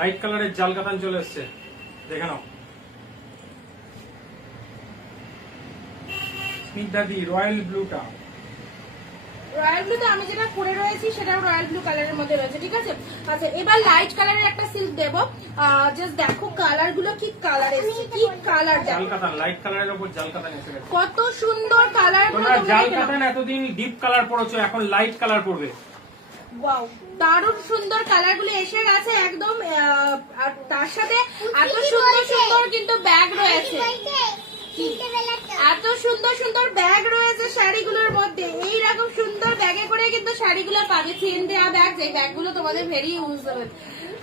Light কালারের জাল কাতান চলে এসছে। দেখে নাও। স্নিগ্ধাদি রয়্যাল ব্লুটা। রয়্যাল ব্লুতে আমি যেটা পরে রয়েছি সেটা রয়্যাল ব্লু কালারের মধ্যে রয়েছে ঠিক আছে? আচ্ছা এবার লাইট কালারের একটা সিল্ক দেবো। জাস্ট দেখো কালারগুলো কি কালার এসছে কি কালার জাল দেখো কাতান লাইট কালারের উপর জাল কাতান এসে গেছে। কত সুন্দর কালার তোমরা এতদিন ডিপ কালার পড়েছো এখন লাইট কালার পড়বে। ওয়াও দারুণ সুন্দর কালারগুলো এসে গেছে একদম আর তার সাথে এত সুন্দর সুন্দর কিন্তু ব্যাগ রয়েছে। এত সুন্দর সুন্দর ব্যাগ রয়েছে শাড়িগুলোর মধ্যে। এই রকম সুন্দর ব্যাগে করে কিন্তু শাড়িগুলো পাবে চেন দেওয়া ব্যাগ যে ব্যাগগুলো তোমাদের ভেরি ইউজ হবে।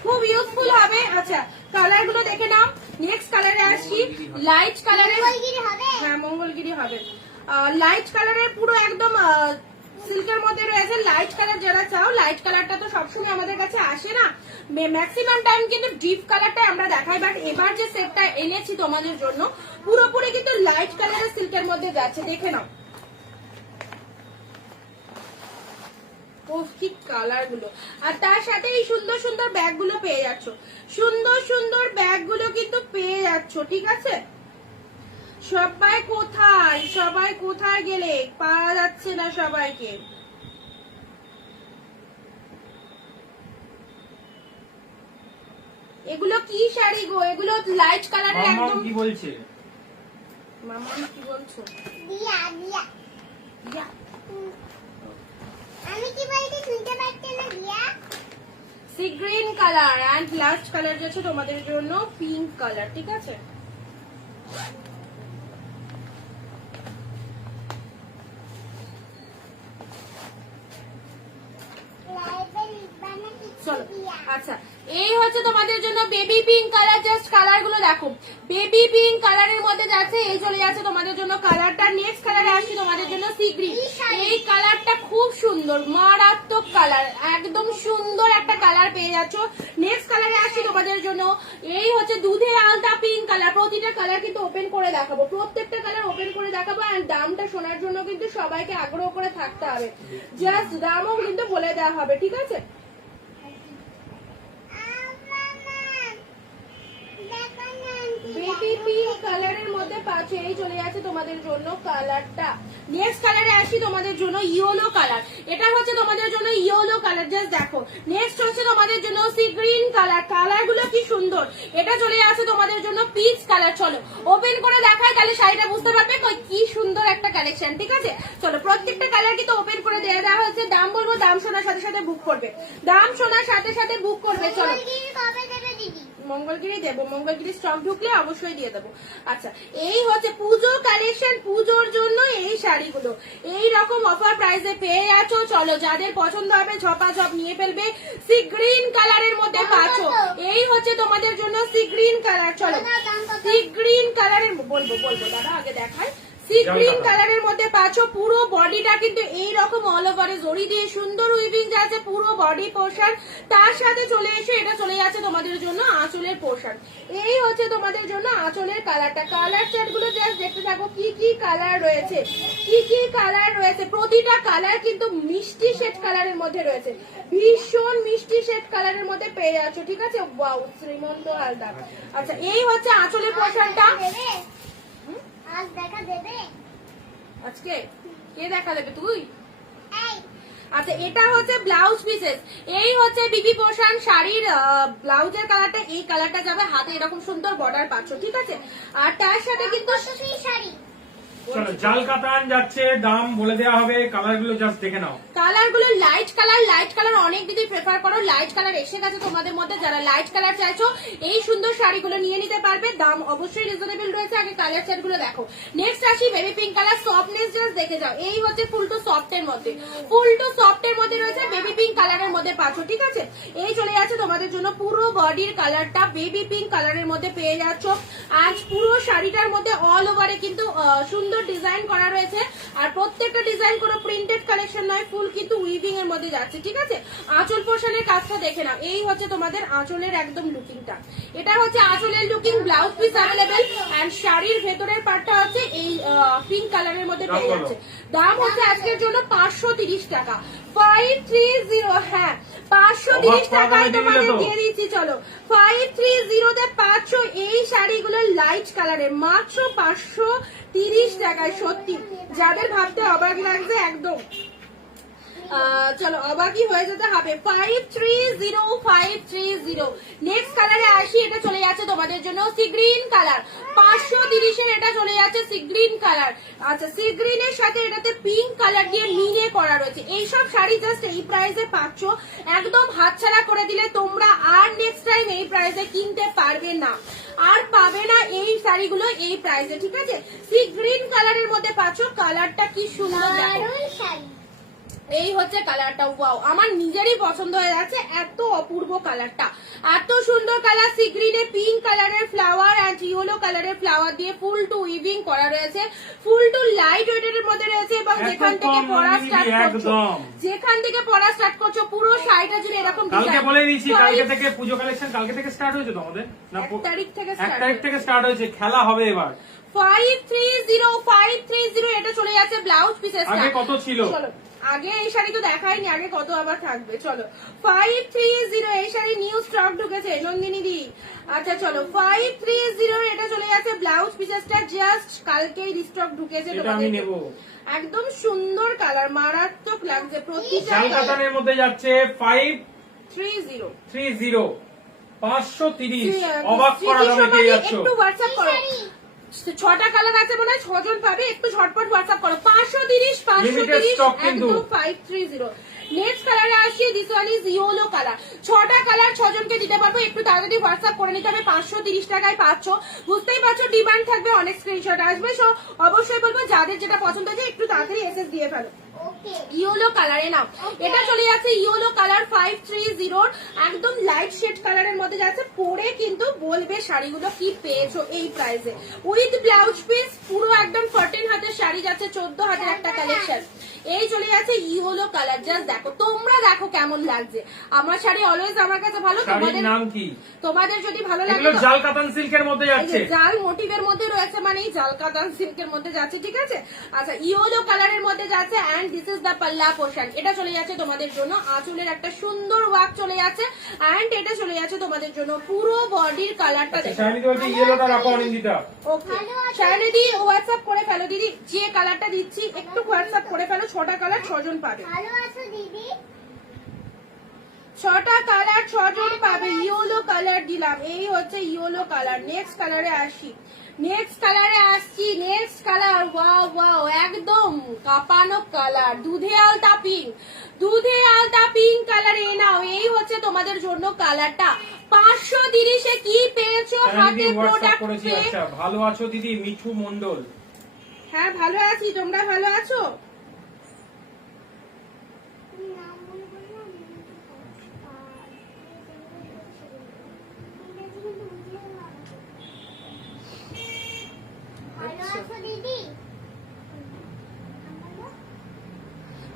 খুব ইউজফুল হবে। আচ্ছা কালারগুলো দেখে নাও। নেক্সট কালারে আসি লাইট কালারের হ্যাঁ মঙ্গলগিরি হবে। লাইট কালারের পুরো একদম সিল্কের মধ্যে রয়েছে লাইট কালার যারা চাও লাইট কালারটা তো সবসময় আমাদের কাছে আসে না। ম্যাক্সিমাম টাইম কিন্তু ডিপ কালারটা আমরা দেখাই বাট এবার যে সেটটা এনেছি তোমাদের জন্য, পুরোপুরি কিন্তু লাইট কালারের সিল্কের মধ্যে যাচ্ছে, দেখে নাও। আর তার সাথে এই সুন্দর সুন্দর ব্যাগগুলো পেয়ে যাচ্ছ। সুন্দর সুন্দর কিন্তু পেয়ে যাচ্ছ, ঠিক আছে? সবাই কোথায়? সবাই কোথায় গেলে? পাওয়া যাচ্ছে না সবাইকে। এগুলো কি শাড়ি গো? এগুলো লাইট কালারের মাম্মা একদম কি বলছে? মামা কি বলছো? ইয়া। আমি কি বলছি শুনতে পাচ্ছি না Diya? Sea green colour and last colour যাচ্ছে তোমাদের জন্য পিঙ্ক কালার ঠিক আছে লাইভে লিখবা না কিছু চলো দিয়া আচ্ছা এই হচ্ছে তোমাদের জন্য বেবি পিঙ্ক কালার জাস্ট কালারগুলো দেখো। বেবি পিঙ্ক কালারের মধ্যে যাচ্ছে এই চলে যাচ্ছে তোমাদের জন্য কালারটা নেক্সট কালারে আসছে তোমাদের জন্য সি গ্রিন এই কালারটা খুব সুন্দর মারাত্মক কালার একদম সুন্দর একটা কালার পেয়ে যাচ্ছ। নেক্সট কালারে আসছে তোমাদের জন্য এই হচ্ছে দুধে আলতা পিঙ্ক কালার প্রতিটা কালার কিন্তু ওপেন করে দেখাবো। প্রত্যেকটা কালার ওপেন করে দেখাবো আর দামটা শোনার জন্য কিন্তু সবাইকে আগ্রহ করে থাকতে হবে। জাস্ট দামও কিন্তু বলে দেওয়া হবে ঠিক আছে? বেবি পিঙ্ক কালারের মধ্যে পাচ্ছ এই চলে যাচ্ছে তোমাদের জন্য কালারটা নেক্সট কালারে আসি তোমাদের জন্য ইয়েলো কালার এটা হচ্ছে তোমাদের জন্য ইয়েলো কালার জাস্ট দেখো। নেক্সট হচ্ছে তোমাদের জন্য সি গ্রিন কালার কালারগুলো কি সুন্দর? এটা চলে যাচ্ছে তোমাদের জন্য পিচ কালার চলো ওপেন করে দেখাই, তাহলে শাড়িটা বুঝতে পারবে কি সুন্দর একটা কালেকশন ঠিক আছে? চলো, প্রত্যেকটা কালার কিন্তু ওপেন করে দেওয়া দেওয়া হয়েছে। দাম বলব, দাম শোনার সাথে সাথে বুক করবে। দাম শোনার সাথে সাথে বুক করবে, চলো মুরগির কবে দেবে দিদি মঙ্গলগিরি দেবো মঙ্গলগিরি স্টক ঢুকলে অবশ্যই দিয়ে দেবো। আচ্ছা এই হচ্ছে পুজো কালেকশন পুজোর জন্য এই শাড়িগুলো। এই রকম অফার প্রাইসে পেয়ে আছো চলো যাদের পছন্দ হবে ঝপা ঝপ নিয়ে ফেলবে। সি গ্রিন কালারের মধ্যে পাচ্ছ। এই হচ্ছে তোমাদের জন্য সি গ্রিন কালার চলো। সি গ্রিন কালারের বলব বলব দাদা আগে দেখায় সি গ্রিন কালারের মধ্যে পাচ্ছ পুরো বডিটা কিন্তু এই রকম অল ওভারে জড়ি দিয়ে সুন্দর উইভিং যাচ্ছে পুরো বডি পোর্শন তার সাথে চলে এসে এটা চলে যাচ্ছে তোমাদের জন্য আঁচলের পোর্শন এই হচ্ছে তোমাদের জন্য আঁচলের কালারটা কালার চার্টগুলো জাস্ট দেখতে থাকো কি কি কালার রয়েছে। কি কি কালার রয়েছে। প্রতিটা কালার কিন্তু মিষ্টি শেড কালারের মধ্যে রয়েছে। ভীষণ মিষ্টি শেড কালারের মধ্যে পেয়ে যাচ্ছ ঠিক আছে? ওয়াও শ্রীমন্ত হালদার। আচ্ছা এই হচ্ছে আঁচলের পোর্শনটা আজ দেখা দেবে? আজকে? কে দেখা দেবে? তুই? আচ্ছা এটা হচ্ছে ব্লাউজ পিসেস এই হচ্ছে বিবি পোশান শাড়ির ব্লাউজের কালারটা এই কালারটা যাবে হাতে এরকম সুন্দর বর্ডার পাচ্ছ ঠিক আছে? আর তার সাথে কিন্তু শাড়ি। চলো জাল কাতান যাচ্ছে দাম বলে দেওয়া হবে কালারগুলো জাস্ট দেখে নাও। কালারগুলো লাইট কালার লাইট কালার অনেক দিদি প্রেফার করো লাইট কালার এসে গেছে তোমাদের মধ্যে যারা লাইট কালার চাইছো এই সুন্দর শাড়িগুলো নিয়ে নিতে পারবে দাম অবশ্যই রিজনেবল রয়েছে আগে কালার চার্টগুলো দেখো। নেক্সট আসি baby pink colour softness just দেখে যাও এই হচ্ছে ফুল টু সফট এর মধ্যে। ফুল টু সফট এর মধ্যে রয়েছে বেবি পিঙ্ক কালারের মধ্যে পাচ্ছ ঠিক আছে? এই চলে যাচ্ছে তোমাদের জন্য পুরো বডির কালারটা বেবি পিঙ্ক কালারের মধ্যে পেয়ে যাচ্ছ। আজ পুরো শাড়িটার মধ্যে অল ওভারে কিন্তু আহ, সুন্দর ডিজাইন করা রয়েছে। আর প্রত্যেকটা ডিজাইন কোনো প্রিন্টেড কালেকশন নয় ফুল কিন্তু উইভিং এর মধ্যে যাচ্ছে ঠিক আছে? আঁচল পোর্শনের কাজটা দেখে নাও। এই হচ্ছে তোমাদের আঁচলের একদম লুকিংটা এটা হচ্ছে আঁচলের looking blouse piece available and শাড়ির ভেতরের পার্টটা হচ্ছে এই পিঙ্ক কালারের মধ্যে পেয়ে যাচ্ছে। দাম হচ্ছে আজকের জন্য পাঁচশো তিরিশ টাকা। ফাইভ থ্রি জিরো হ্যাঁ পাঁচশো তিরিশ টাকায় তোমাদের দিয়ে দিচ্ছি চলো। ফাইভ থ্রি জিরোতে পাঁচশো এই শাড়িগুলো লাইট কালারের মাত্র পাঁচশো তিরিশ টাকায় সত্যি। যাদের ভাবতে অবাক লাগছে একদম। চলো, অবাকই হয়ে যেতে হবে। Five three zero five three zero next কালারে আসি, এটা চলে যাচ্ছে তোমাদের জন্য সি গ্রিন কালার পাঁচশো তিরিশের এটা চলে যাচ্ছে সি গ্রিন কালার আচ্ছা সি সাথে এটাতে পিঙ্ক কালার দিয়ে মিলে করা রয়েছে। এইসব শাড়ি জাস্ট এই প্রাইসে পাচ্ছ। একদম হাতছাড়া করে দিলে তোমরা আর নেক্সট টাইম এই প্রাইসে কিনতে পারবে না। আর পাবে না এই শাড়িগুলো এই প্রাইসে ঠিক আছে? সি গ্রিন কালারের মধ্যে পাচ্ছ কালারটা কি সুন্দর এই হচ্ছে কালারটা ওয়াও। আমার নিজেরই পছন্দ হয়ে যাচ্ছে এত অপূর্ব কালারটা। এত সুন্দর কালার সি গ্রিনে পিঙ্ক কালারের ফ্লাওয়ার অ্যান্ড ইয়েলো কালারের ফ্লাওয়ার দিয়ে ফুল টু উইভিং করা রয়েছে। ফুল টু লাইট ওয়েটের মধ্যে রয়েছে এবং যেখান থেকে পড়া স্টার্ট করছ যেখান থেকে পড়া স্টার্ট করছ পুরো শাড়িটা জুড়ে এরকম কালকে বলে দিয়েছি কালকে থেকে পুজো কালেকশন কালকে থেকে স্টার্ট হয়েছে তো আমাদের না এক তারিখ থেকে এক start তারিখ থেকে স্টার্ট হয়েছে খেলা হবে এবার। Five three zero five three zero এটা চলে যাচ্ছে ব্লাউজ পিসেস আগে কত ছিল? চলো। আগে এই শাড়ি তো দেখাইনি আগে কত আবার থাকবে চলো। ফাইভ থ্রি জিরো এই শাড়ি নিউ স্টক ঢুকেছে নন্দিনী দি। আচ্ছা চলো ফাইভ থ্রি জিরো এটা চলে যাচ্ছে ব্লাউজ পিসেসটা জাস্ট কালকেই রিস্টক ঢুকেছে আমি নেব। একদম সুন্দর কালার মারাত্মক লাগছে প্রতিটা কাতানের মধ্যে যাচ্ছে five three zero three zero পাঁচশো তিরিশ। অবাক করা যাচ্ছ। একটু হোয়াটসঅ্যাপ করো। ছটা কালার আছে মনে হয় ছজন পাবে। একটু ঝটপট হোয়াটসঅ্যাপ করো। পাঁচশো তিরিশ পাঁচশো তিরিশ একদম ফাইভ থ্রি জিরো নেক্সট কালারে আসি this one is yellow colour ছটা কালার ছজনকে দিতে পারব। একটু তাড়াতাড়ি হোয়াটসঅ্যাপ করে নিতে হবে। পাঁচশো তিরিশ টাকায় পাচ্ছ। বুঝতেই পারছ ডিমান্ড থাকবে অনেক স্ক্রিনশট আসবে। সো অবশ্যই বলব যাদের যেটা পছন্দ হয়েছে একটু তাড়াতাড়ি এসএস দিয়ে ফেলো। ওকে ইয়েলো কালারে নাও। এটা চলে যাচ্ছে ইয়েলো কালার ফাইভ থ্রি জিরোর একদম লাইট শেড কালারের মধ্যে যাচ্ছে। পরে কিন্তু বলবে শাড়িগুলো কি পেয়েছ এই প্রাইসে উইথ ব্লাউজ পিস পুরো একদম ফর্টিন হাতের শাড়ি যাচ্ছে চোদ্দ হাতের একটা কালেকশন এই চলে যাচ্ছে ইয়েলো কালার জাস্ট দেখো তোমরা দেখো কেমন লাগছে। আমার শাড়ি অলওয়েজ আমার কাছে ভালো তোমাদের নাম কি? তোমাদের যদি ভালো লাগে এগুলো জাল কাতান সিল্কের মধ্যে যাচ্ছে। জাল মোটিভের মধ্যে রয়েছে মানে এই জাল কাতান সিল্কের মধ্যে যাচ্ছে ঠিক আছে? আচ্ছা ইয়েলো কালারের মধ্যে যাচ্ছে অ্যান্ড দিস ইজ দ্য পাল্লা পোশাক এটা চলে যাচ্ছে তোমাদের জন্য। আঁচলের একটা সুন্দর ওয়ার্ক চলে যাচ্ছে অ্যান্ড এটা চলে যাচ্ছে তোমাদের জন্য পুরো বডির কালারটা শায়নিদি হোয়াটসঅ্যাপ করে ফেলো দিদি। যে কালারটা দিচ্ছি একটু হোয়াটসঅ্যাপ করে ফেলো ছটা কালার ছজন পাবে। দিদি? ছটা কালার ছজন পাবে। ইয়েলো কালার দিলাম। এই হচ্ছে ইয়েলো কালার নেক্সট কালারে আসি। নেক্সট কালারে আসছি। নেক্সট কালার ওয়াও ওয়াও একদম কাপানো কালার দুধে আলতা পিঙ্ক দুধে আলতা পিঙ্ক কালার এ নাও। এই হচ্ছে তোমাদের জন্য কালারটা পাঁচশো তিরিশে কি পেয়েছ? হাতে প্রোডাক্ট পেয়ে। আচ্ছা ভালো আছো দিদি? মিঠু মন্ডল হ্যাঁ ভালো আছি। তোমরা ভালো আছো তুমি নাম মনে করলে আমি ইংরেজি কিন্তু বুঝলে ভালো আচ্ছা। আছো দিদি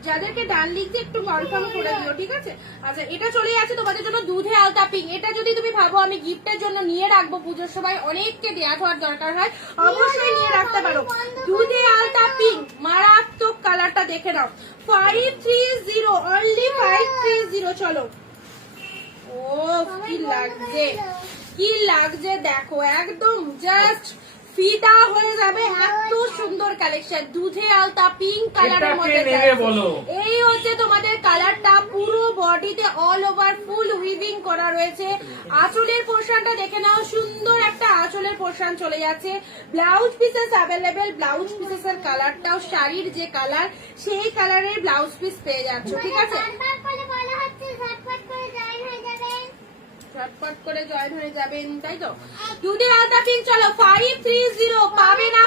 যাদেরকে ডান লিখতে একটু কনফার্ম করে দিও, ঠিক আছে? আচ্ছা এটা চলে যাচ্ছে তোমাদের জন্য দুধে আলতা পিঙ্ক এটা যদি তুমি ভাবো, আমি গিফটের জন্য নিয়ে রাখব, পুজোর সময় অনেককে দেয়া হওয়ার দরকার হয়, অবশ্যই নিয়ে রাখতে পারো। দুধে আলতা পিঙ্ক মারাত্মক কালারটা দেখে নাও। Five three zero only five three zero চলো। ও কি লাগছে? কি লাগছে দেখো, একদম জাস্ট ফিদা হয়ে যাবে এত সুন্দর কালেকশন দুধে আলতা পিঙ্ক কালারের মধ্যে। এই হচ্ছে তোমাদের কালারটা পুরো বডিতে অল ওভার ফুল উইভিং করা রয়েছে। আঁচলের পোর্শনটা দেখে নাও সুন্দর একটা আঁচলের পোর্শন চলে যাচ্ছে। Blouse pieces available blouse pieces এর কালারটাও শাড়ির যে কালার সেই কালারের ব্লাউজ পিস পেয়ে যাচ্ছ ঠিক আছে বারবার করে বলা হচ্ছে ঝটপট করে জয়েন হয়ে যাবেন করে জয়েন হয়ে যাবেন তাই তো? দুধে আলতা পিঙ্ক চলো ফাইভ থ্রি জিরো পাবে না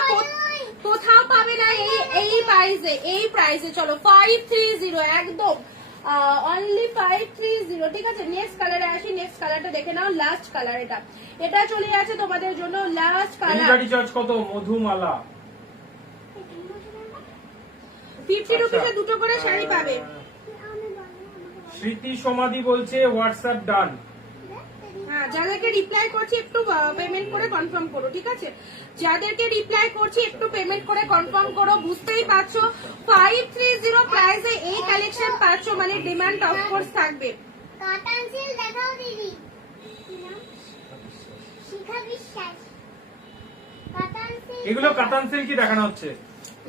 কোথাও পাবে না এই এই প্রাইসে এই প্রাইসে চলো ফাইভ থ্রি জিরো একদম। অনলি ফাইভ থ্রি জিরো ঠিক আছে? নেক্সট কালারে আসি নেক্সট কালারটা দেখে নাও লাস্ট কালার এটা। এটা চলে যাচ্ছে তোমাদের জন্য লাস্ট কালার ডেলিভারি চার্জ কত? মধুমালা। ফিফটি রুপিসে দুটো করে শাড়ি পাবে। স্মৃতি সমাধি বলছে হোয়াটসঅ্যাপ ডান যাদেরকে রিপ্লাই করছি একটু পেমেন্ট করে কনফার্ম করো ঠিক আছে? যাদেরকে রিপ্লাই করছি একটু পেমেন্ট করে কনফার্ম করো বুঝতেই পারছ? ফাইভ থ্রি জিরো প্রাইসে এই কালেকশন পাচ্ছ মানে ডিমান্ড অফকোর্স থাকবে। কাটান সিল দেখাও দিদি। কি শিখা বিশ্বাস। কাটান সিল এগুলো সিল্কি দেখানো হচ্ছে?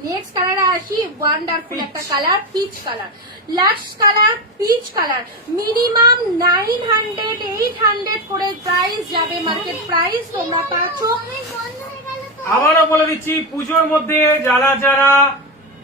নেক্সট কালারে আসি ওয়ান্ডারফুল একটা colour peach colour last colour peach colour minimum nine hundred eight hundred করে প্রাইস যাবে মার্কেট প্রাইস তোমরা পাচ্ছ। আবারও বলে দিচ্ছি পুজোর মধ্যে যারা যারা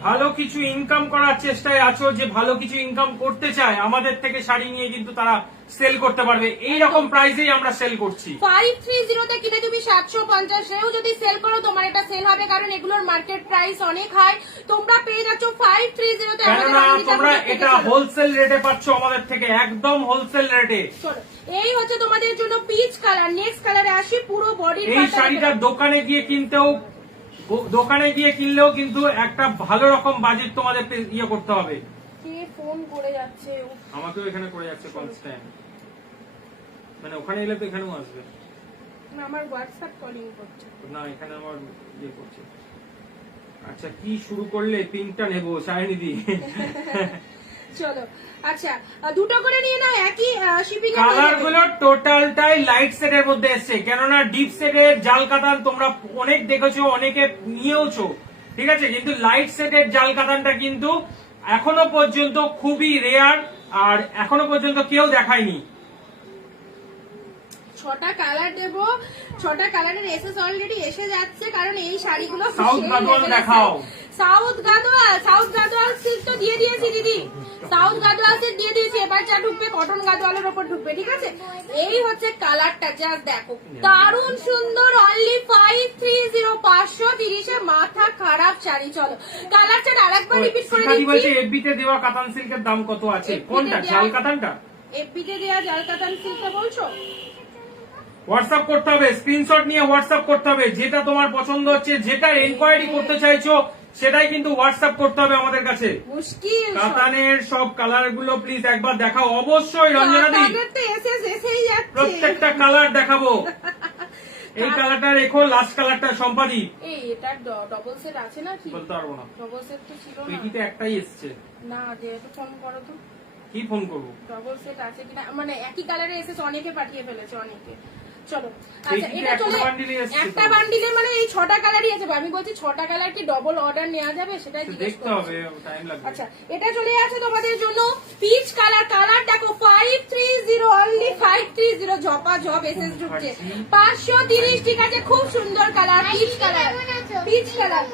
ভালো কিছু ইনকাম করার চেষ্টায় আছো যে ভালো কিছু ইনকাম করতে চায় আমাদের থেকে শাড়ি নিয়ে কিন্তু তারা সেল করতে পারবে। এই রকম প্রাইসেই আমরা সেল করছি। ফাইভ থ্রি জিরোতে কিনে তুমি সাতশো পঞ্চাশেও যদি সেল করো তোমার এটা সেল হবে কারণ এগুলোর মার্কেট প্রাইস অনেক হাই তোমরা পেয়ে যাচ্ছ ফাইভ থ্রি জিরোতে কেননা তোমরা এটা হোলসেল রেটে পাচ্ছ আমাদের থেকে একদম হোলসেল রেটে এই হচ্ছে তোমাদের জন্য পিচ কালার নেক্সট কালারে আসি পুরো বডি এই শাড়িটা দোকানে গিয়ে কিনতেও দোকানে গিয়ে কিনলেও কিন্তু একটা ভালো রকম বাজেট তোমাদের ইয়ে করতে হবে। কে ফোন করে যাচ্ছে? আমাকেও এখানে করে যাচ্ছে কনস্ট্যান্ট মানে ওখানে এলে তো এখানেও আসবে। না, আমার হোয়াটসঅ্যাপ কলিং করছে। না এখানে আমার ইয়ে করছে। আচ্ছা কি শুরু করলে পিঙ্কটা নেব সায়নি দি? চলো আচ্ছা দুটো করে নিয়ে নাও একই শিপিং কালারগুলো টোটালটাই লাইট সেটের মধ্যে এসছে কেননা ডিপ সেটের জাল কাতান তোমরা অনেক দেখেছ অনেকে নিয়েওছো ঠিক আছে? কিন্তু লাইট সেটের জাল কাতানটা কিন্তু এখনও পর্যন্ত খুবই রেয়ার আর এখনও পর্যন্ত কেউ দেখায়নি। ছটা কালার দেব। ছটা কালারের এসেস অলরেডি এসে যাচ্ছে কারণ এই শাড়িগুলো South গাদোয়াল দেখাও। South Gadwal south Gadwal silk তো দিয়ে দিয়েছি দিদি। সাউথ গাদোয়াল সিল্ক দিয়ে দিয়েছি এবার যা ঢুকবে কটন গাদোয়ালের ওপর ঢুকবে ঠিক আছে? এই হচ্ছে কালারটা জাস্ট দেখো। দারুণ সুন্দর অনলি ফাইভ থ্রি জিরো পাঁচশো তিরিশে মাথা খারাপ শাড়ি চলো। কালারটা আরেকবার রিপিট করে শিখাদি বলছে দিচ্ছি। এফবিতে দেওয়া কাতান সিল্কের দাম কত আছে? কোনটা? জাল কাতানটা? এফবিতে দেওয়া জাল কাতান সিল্কটা বলছো? হোয়াটসঅ্যাপ করতে হবে স্ক্রিনশট নিয়ে হোয়াটসঅ্যাপ করতে হবে যেটা তোমার পছন্দ হচ্ছে যেটা এনকোয়ারি করতে চাইছো সেটাই কিন্তু হোয়াটসঅ্যাপ করতে হবে আমাদের কাছে। মুশকিল কাতানের সব কালারগুলো প্লিজ একবার দেখাও। অবশ্যই রঞ্জনা দি। কাতানের তো এসে এসেই যাচ্ছে। প্রত্যেকটা কালার দেখাবো। এই কালারটা রেখো লাস্ট কালারটা সম্পাদি। এই এটার ডবল সেট আছে বলতে পারব না। ডবল সেট তো ছিল না। পেটিতে একটাই এসছে। না যে একটু ফোন করো তো। কি ফোন করব? ডবল সেট আছে কিনা? মানে একই কালারে এসেছে অনেকে পাঠিয়ে ফেলেছে অনেকে। চলো। আচ্ছা এটা একটা চলে একটা বান্ডিলে মানে এই ছটা কালারই আছে আমি বলছি ছটা কালার কি ডবল অর্ডার নেওয়া যাবে সেটাই জিজ্ঞেস দেখতে হবে টাইম লাগবে। আচ্ছা এটা চলে আছে তোমাদের জন্য পিচ কালার কালার দেখো five three zero only five three zero ঝপা ঝপ এসএস ঢুকছে। পাঁচশো তিরিশ ঠিক আছে খুব সুন্দর colour peach colour peach colour